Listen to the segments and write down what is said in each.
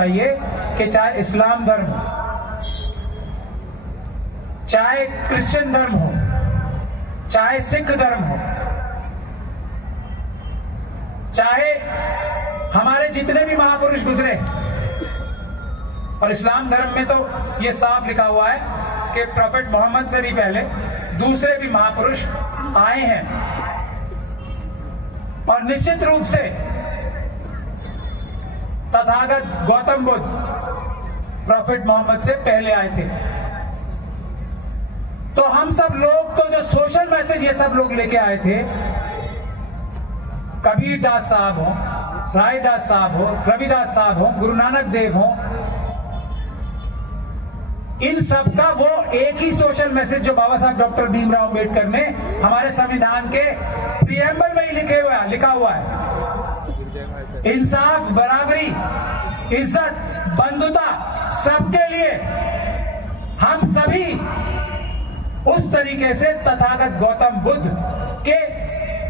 चाहिए कि चाहे इस्लाम धर्म हो, चाहे क्रिश्चियन धर्म हो, चाहे सिख धर्म हो, चाहे हमारे जितने भी महापुरुष गुजरे, और इस्लाम धर्म में तो ये साफ लिखा हुआ है कि प्रोफेट मोहम्मद से भी पहले दूसरे भी महापुरुष आए हैं, और निश्चित रूप से तथागत गौतम बुद्ध प्रोफेट मोहम्मद से पहले आए थे। तो हम सब लोग तो जो सोशल मैसेज ये सब लोग लेके आए थे, कबीर दास साहब हो, रायदास साहब हो, रविदास साहब हो, गुरु नानक देव हो, इन सब का वो एक ही सोशल मैसेज जो बाबा साहब डॉक्टर भीमराव अंबेडकर ने हमारे संविधान के प्रीएम्बल में ही लिखा हुआ है, इंसाफ, बराबरी, इज्जत, बंधुता सबके लिए। हम सभी उस तरीके से तथागत गौतम बुद्ध के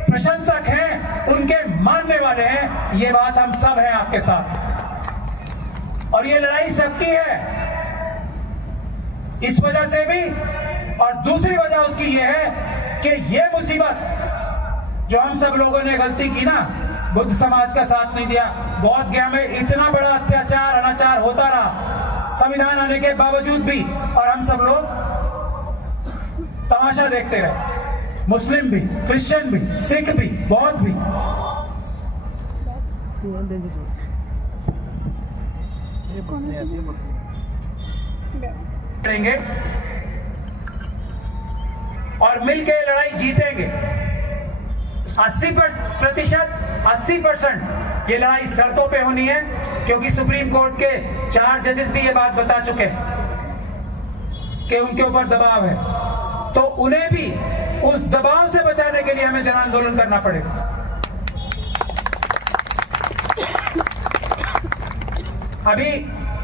प्रशंसक हैं, उनके मानने वाले हैं। ये बात हम सब हैं आपके साथ, और ये लड़ाई सबकी है। इस वजह से भी, और दूसरी वजह उसकी ये है कि ये मुसीबत जो हम सब लोगों ने गलती की ना, बुद्ध समाज का साथ नहीं दिया, बौद्ध गया में इतना बड़ा अत्याचार अनाचार होता रहा संविधान आने के बावजूद भी, और हम सब लोग तमाशा देखते रहे। मुस्लिम भी, क्रिश्चियन भी, सिख भी, बौद्ध भी। करेंगे और मिलके लड़ाई जीतेंगे। 80% ये लड़ाई शर्तों पे होनी है, क्योंकि सुप्रीम कोर्ट के 4 जजेस भी ये बात बता चुके हैं कि उनके ऊपर दबाव है, तो उन्हें भी उस दबाव से बचाने के लिए हमें जन आंदोलन करना पड़ेगा। अभी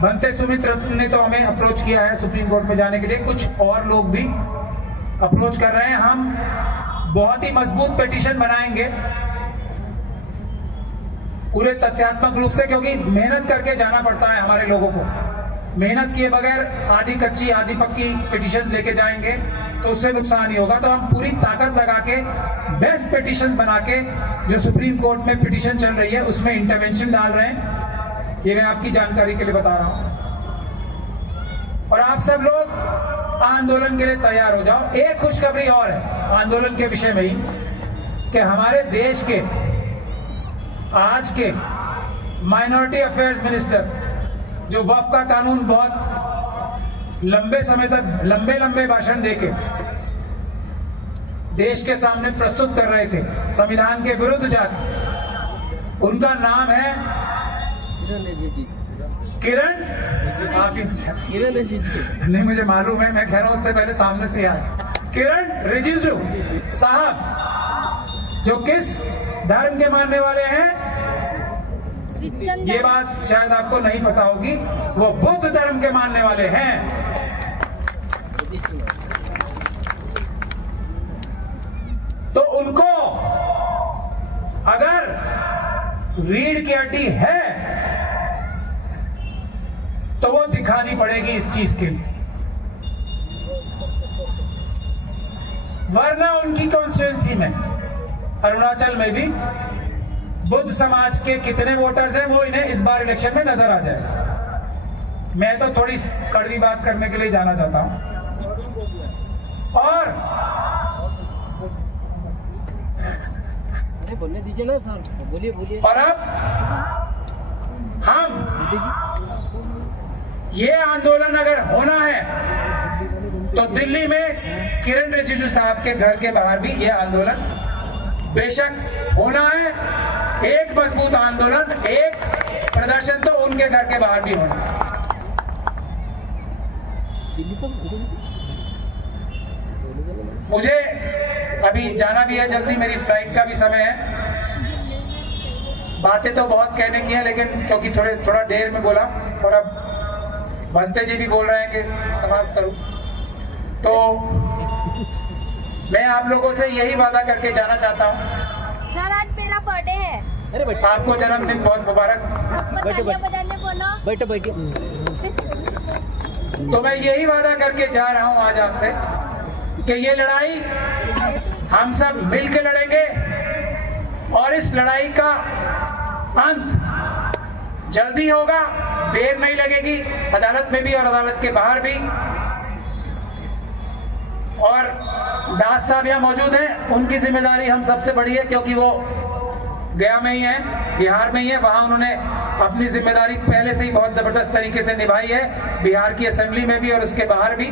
बनते सुमित रत्न ने तो हमें अप्रोच किया है सुप्रीम कोर्ट में जाने के लिए, कुछ और लोग भी अप्रोच कर रहे हैं। हम बहुत ही मजबूत पिटीशन बनाएंगे पूरे तथ्यात्मक रूप से, क्योंकि मेहनत करके जाना पड़ता है हमारे लोगों को। मेहनत किए बगैर आधी कच्ची आधी पक्की पिटीशन लेके जाएंगे तो उससे नुकसान ही होगा। तो हम पूरी ताकत लगा के बेस्ट पिटीशन बना के, जो सुप्रीम कोर्ट में पिटीशन चल रही है उसमें इंटरवेंशन डाल रहे हैं। ये मैं आपकी जानकारी के लिए बता रहा हूं, और आप सब लोग आंदोलन के लिए तैयार हो जाओ। एक खुशखबरी और है आंदोलन के विषय में ही, कि हमारे देश के आज के माइनॉरिटी अफेयर्स मिनिस्टर, जो वक्फ का कानून बहुत लंबे समय तक लंबे भाषण देके देश के सामने प्रस्तुत कर रहे थे संविधान के विरुद्ध जाकर, उनका नाम है किरण। नहीं मुझे मालूम है, मैं कह रहा हूं उससे पहले सामने से आए। किरण रिजिजू साहब, जो किस धर्म के मानने वाले हैं, ये बात शायद आपको नहीं पता होगी, वो बुद्ध धर्म के मानने वाले हैं। तो उनको अगर रीढ़ की हड्डी है तो वो दिखानी पड़ेगी इस चीज के लिए, वरना उनकी कॉन्स्टिट्यूएंसी में अरुणाचल में भी बुद्ध समाज के कितने वोटर्स हैं वो इन्हें इस बार इलेक्शन में नजर आ जाए। मैं तो थोड़ी कड़वी बात करने के लिए जाना चाहता हूं। और बोलने दीजिए ना सर, बोलिए। और अब हम ये आंदोलन अगर होना है तो दिल्ली में किरण रिजिजू साहब के घर के बाहर भी ये आंदोलन बेशक होना है। एक मजबूत आंदोलन, एक प्रदर्शन तो उनके घर के बाहर भी होना है। मुझे अभी जाना भी है, जल्दी मेरी फ्लाइट का भी समय है। बातें तो बहुत कहने की है, लेकिन क्योंकि थोड़ा देर में बोला और अब बनते जी भी बोल रहे हैं कि समाप्त करूं, तो मैं आप लोगों से यही वादा करके जाना चाहता हूं। सर आज मेरा बर्थडे है। आपको जन्मदिन बहुत मुबारक। बैठो बैठो। तो मैं यही वादा करके जा रहा हूं आज आपसे कि ये लड़ाई हम सब मिलकर लड़ेंगे और इस लड़ाई का अंत जल्दी होगा, देर नहीं लगेगी, अदालत में भी और अदालत के बाहर भी। और दास साहब यहाँ मौजूद हैं, उनकी जिम्मेदारी हम सबसे बड़ी है क्योंकि वो गया में ही है, बिहार में ही है। वहां उन्होंने अपनी जिम्मेदारी पहले से ही बहुत जबरदस्त तरीके से निभाई है, बिहार की असेंबली में भी और उसके बाहर भी।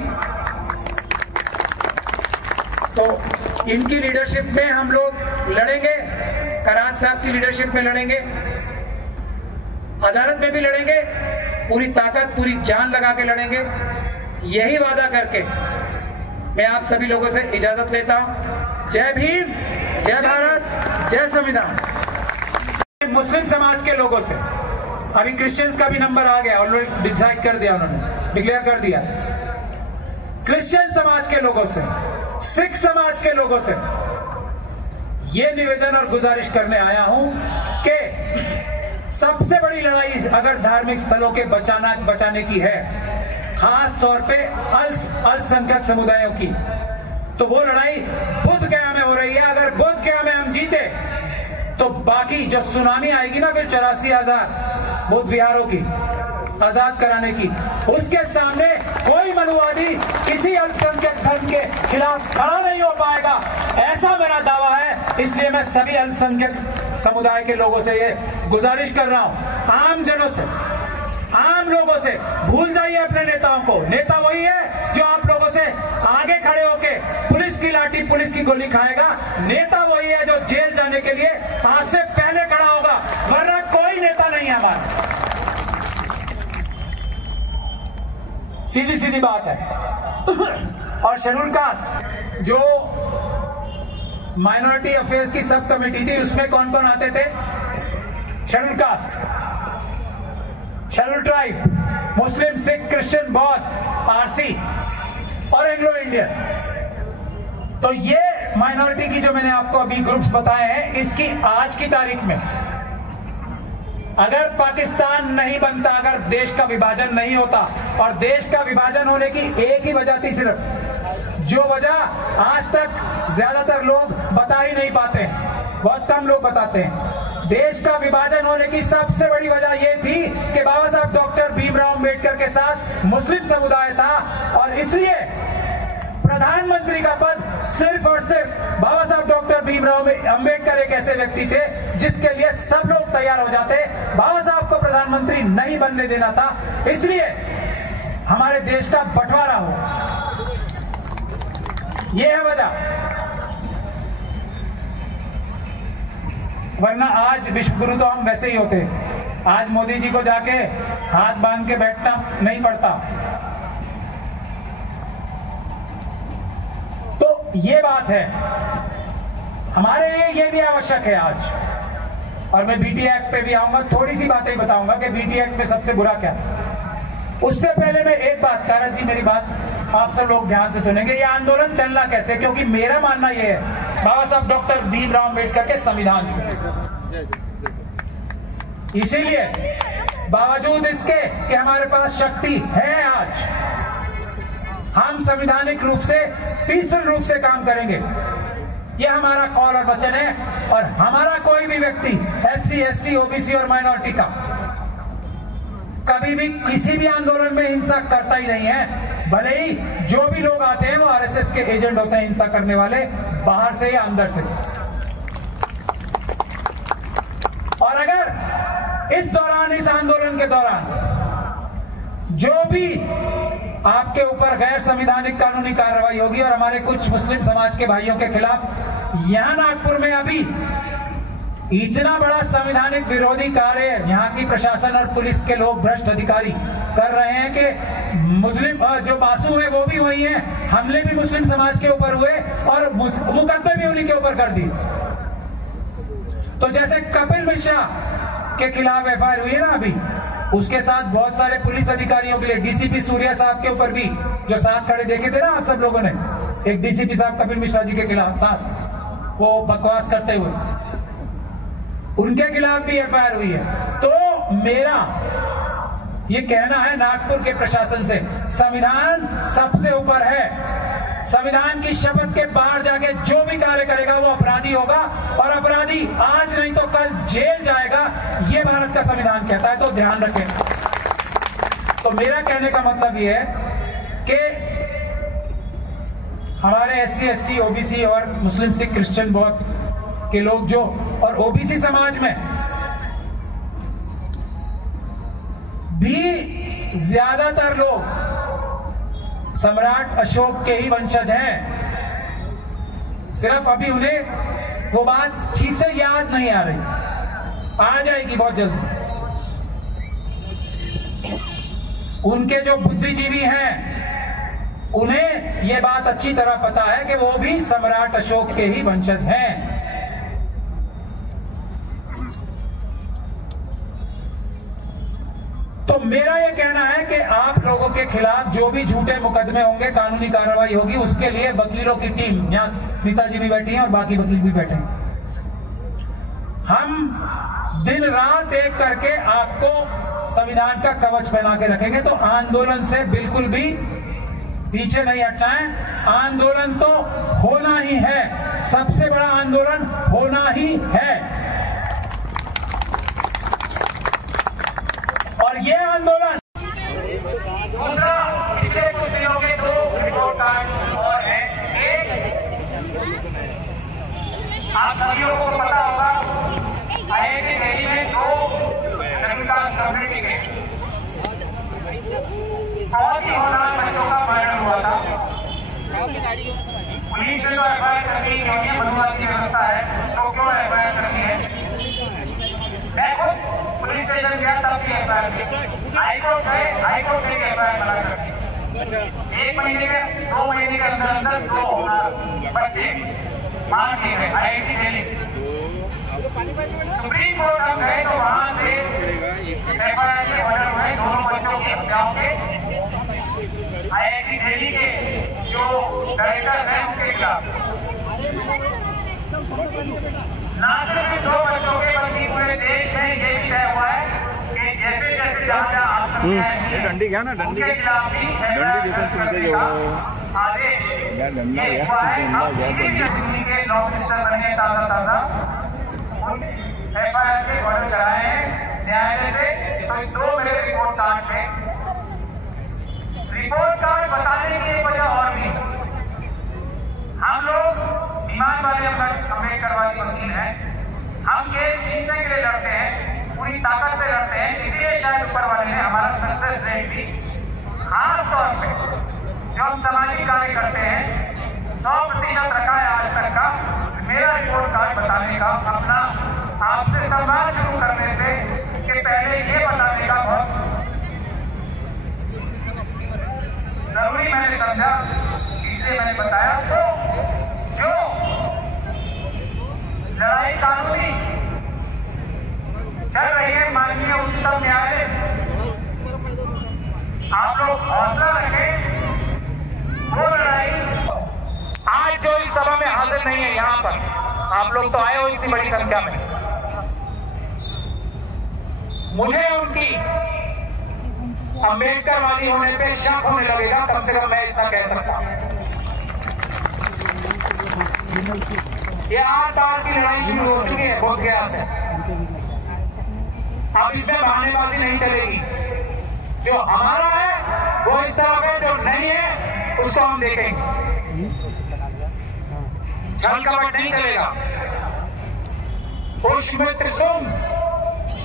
तो इनकी लीडरशिप में हम लोग लड़ेंगे, करात साहब की लीडरशिप में लड़ेंगे, अदालत में भी लड़ेंगे, पूरी ताकत पूरी जान लगा के लड़ेंगे। यही वादा करके मैं आप सभी लोगों से इजाजत लेता हूं। जय भीम, जय भारत, जय संविधान। मुस्लिम समाज के लोगों से, अभी क्रिश्चियंस का भी नंबर आ गया, ऑलरेडी डिसाइड कर दिया, उन्होंने डिक्लेयर कर दिया। क्रिश्चियन समाज के लोगों से, सिख समाज के लोगों से ये निवेदन और गुजारिश करने आया हूं कि सबसे बड़ी लड़ाई अगर धार्मिक स्थलों के बचाने की है, खास तौर पे अल्पसंख्यक समुदायों की, तो वो लड़ाई बुद्ध गया में हो रही है। अगर बुद्ध गया में हम जीते तो बाकी जो सुनामी आएगी ना फिर 84,000 बुद्ध विहारों की आजाद कराने की, उसके सामने कोई मनुवादी किसी अल्पसंख्यक धर्म के खिलाफ खड़ा नहीं हो पाएगा, ऐसा मेरा दावा है। इसलिए मैं सभी अल्पसंख्यक समुदाय के लोगों से ये गुजारिश कर रहा हूं, आम जनों से, आम लोगों से, भूल जाइए अपने नेताओं को। नेता वही है जो आप लोगों से आगे खड़े होके पुलिस की लाठी पुलिस की गोली खाएगा। नेता वही है जो जेल जाने के लिए आपसे पहले खड़ा होगा, वरना कोई नेता नहीं है हमारा। सीधी सीधी बात है। और शेड्यूल कास्ट जो माइनॉरिटी अफेयर्स की सब कमेटी थी, उसमें कौन कौन आते थे? शेड्यूल कास्ट, शेड्यूल ट्राइब, मुस्लिम, सिख, क्रिश्चियन, बौद्ध, पारसी और एंग्लो इंडियन। तो ये माइनॉरिटी की जो मैंने आपको अभी ग्रुप्स बताए हैं, इसकी आज की तारीख में अगर पाकिस्तान नहीं बनता, अगर देश का विभाजन नहीं होता, और देश का विभाजन होने की एक ही वजह थी सिर्फ, जो वजह आज तक ज्यादातर लोग बता ही नहीं पाते, बहुत कम लोग बताते हैं। देश का विभाजन होने की सबसे बड़ी वजह यह थी कि बाबा साहब डॉक्टर भीमराव अंबेडकर के साथ मुस्लिम समुदाय था, और इसलिए प्रधानमंत्री का पद सिर्फ और सिर्फ बाबा साहब डॉक्टर भीमराव अंबेडकर एक ऐसे व्यक्ति थे जिसके लिए सब लोग तैयार हो जाते। बाबा साहब को प्रधानमंत्री नहीं बनने देना था, इसलिए हमारे देश का बंटवारा हो, यह है वजह। वरना आज विश्व गुरु तो हम वैसे ही होते, आज मोदी जी को जाके हाथ बांध के बैठना नहीं पड़ता। तो ये बात है, हमारे लिए ये भी आवश्यक है आज। और मैं बीटी एक्ट पे भी आऊंगा, थोड़ी सी बातें बताऊंगा कि बीटी एक्ट में सबसे बुरा क्या। उससे पहले मैं एक बात, कारत जी मेरी बात आप सब लोग ध्यान से सुनेंगे, ये आंदोलन चलना कैसे, क्योंकि मेरा मानना ये है बाबा साहब डॉक्टर भीमराव अंबेडकर के संविधान से। इसीलिए बावजूद इसके कि हमारे पास शक्ति है, आज हम संवैधानिक रूप से, पीसफुल रूप से काम करेंगे। यह हमारा कॉल और वचन है। और हमारा कोई भी व्यक्ति SC, ST, OBC और माइनॉरिटी का कभी भी किसी भी आंदोलन में हिंसा करता ही नहीं है। भले ही जो भी लोग आते हैं वो RSS के एजेंट होते हैं, हिंसा करने वाले, बाहर से या अंदर से। और अगर इस दौरान, इस आंदोलन के दौरान जो भी आपके ऊपर गैर संवैधानिक कानूनी कार्रवाई होगी, और हमारे कुछ मुस्लिम समाज के भाइयों के खिलाफ यहां नागपुर में अभी इतना बड़ा संवैधानिक विरोधी कार्य यहाँ की प्रशासन और पुलिस के लोग, भ्रष्ट अधिकारी कर रहे हैं कि मुस्लिम जो बासु है वो भी वही है, हमले भी मुस्लिम समाज के ऊपर हुए और मुकदमे भी उन्हीं के ऊपर कर दी। तो जैसे कपिल मिश्रा के खिलाफ FIR हुई है ना अभी, उसके साथ बहुत सारे पुलिस अधिकारियों के लिए, DCP सूर्या साहब के ऊपर भी जो साथ खड़े देखे थे ना आप सब लोगों ने, एक DCP साहब कपिल मिश्रा जी के खिलाफ साथ वो बकवास करते हुए, उनके खिलाफ भी एफआईआर हुई है। तो मेरा ये कहना है नागपुर के प्रशासन से, संविधान सबसे ऊपर है। संविधान की शपथ के बाहर जाके जो भी कार्य करेगा वो अपराधी होगा, और अपराधी आज नहीं तो कल जेल जाएगा, ये भारत का संविधान कहता है। तो ध्यान रखें। तो मेरा कहने का मतलब ये है कि हमारे एससी, एसटी, ओबीसी और मुस्लिम, सिख, क्रिश्चियन बहुत के लोग जो, और ओबीसी समाज में भी ज्यादातर लोग सम्राट अशोक के ही वंशज हैं। सिर्फ अभी उन्हें वो बात ठीक से याद नहीं आ रही, आ जाएगी बहुत जल्दी। उनके जो बुद्धिजीवी हैं उन्हें यह बात अच्छी तरह पता है कि वो भी सम्राट अशोक के ही वंशज हैं। तो मेरा यह कहना है कि आप लोगों के खिलाफ जो भी झूठे मुकदमे होंगे, कानूनी कार्रवाई होगी, उसके लिए वकीलों की टीम, यहां स्मिता जी भी बैठी हैं और बाकी वकील भी बैठे हैं, हम दिन रात एक करके आपको संविधान का कवच पहना के रखेंगे। तो आंदोलन से बिल्कुल भी पीछे नहीं हटना है। आंदोलन तो होना ही है, सबसे बड़ा आंदोलन होना ही है। और ये आंदोलन दूसरा, पिछले कुछ दिनों के 2 रिपोर्ट कार्ड और हैं। एक, आप सभी लोगों को पता होगा, IIT दिल्ली में 2 सेमिनार्स कम्युनिटी के बहुत ही होनहार बच्चों का मर्डर हुआ था। पुलिस ने तो एफआईआर करनी है, बंदूक की व्यवस्था है, तो क्यों एफआईआर करनी है? मैं खुद पुलिस स्टेशन गया तब भी एफआईआर की, हाईकोर्ट गए, हाईकोर्ट ने एफआईआर बना कर दी। 1 महीने के 2 महीने के अंदर अंदर 2 होनहार बच्चे मार दिए गए IIT दिल्ली। सुप्रीम कोर्ट हम गए तो वहां से एफआईआर के ऑर्डर हुए दोनों बच्चों की हत्याओं के। IIT दिल्ली के जो डायरेक्टर हैं उनके खिलाफ, ना सिर्फ 2 बच्चों के बल्कि पूरे देश में ये भी तय हुआ है कि जैसे जैसे जहाँ डंडी क्या ना डंडी के खिलाफ भी आदेश ये हुआ है। अब किसी भी दिल्ली के लॉ मिनिस्टर बने ताजा एफआईआर के ऑर्डर कराए हैं न्यायालय से। तो 2 मेरे रिपोर्ट कार्ड में, रिपोर्ट कार्ड बताने की एक वजह और भी, हम लोग ईमानदारी अम्बेडकरवादी वकील हैं, हम केस जीतने के लिए लड़ते हैं, पूरी ताकत से लड़ते हैं। इसलिए शायद ऊपर वाले ने हमारा सक्सेस रेट भी, खास तौर पे जो हम सामाजिक कार्य करते हैं, 100% रखा है आज तक का। मेरा रिपोर्ट कार्ड बताने का, अपना आपसे संवाद शुरू करने से कि पहले ये बताने का बहुत जरूरी मैंने समझा, इसलिए मैंने बताया। तो जो लड़ाई कानूनी चल रही है माननीय उच्चतम न्यायालय, आप लोग हौसला रखें। वो लड़ाई आज जो इस सभा में हाजिर नहीं है, यहाँ पर आप लोग तो आए हो इतनी बड़ी संख्या में, मुझे उनकी अम्बेडकरवादी होने पे शक होने लगेगा, कम से कम मैं इतना कह सकता हूं। ये 8 बार की लड़ाई शुरू हो चुकी है बोध गया से, अब इसमें बहानेबाजी नहीं चलेगी। जो हमारा है वो इस तरह का, जो नहीं है उसको हम देखेंगे। छल कपट नहीं चलेगा, पुष्प में त्रिशूल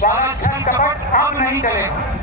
वाला छल कपट अब नहीं चलेगा।